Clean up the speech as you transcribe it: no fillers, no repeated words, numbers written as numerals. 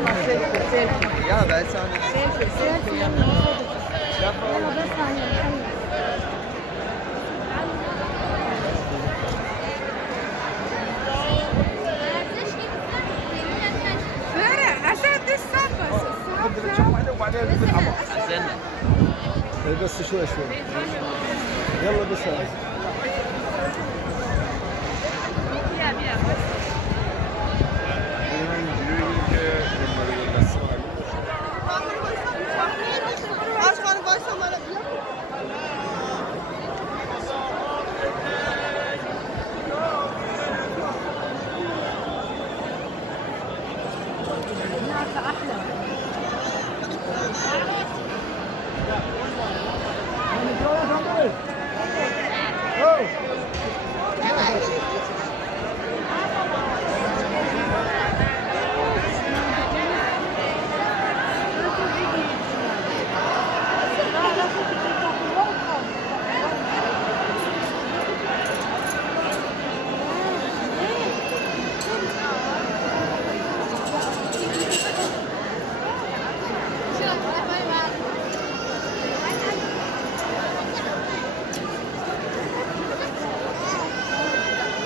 يلا سيلفي سيلفي. يا بس انا سيلفي سيلفي يلا. يلا بس هنحل. عشان دي السالفة. وبعدين استنى بس شوي شوي يلا بس أحلى.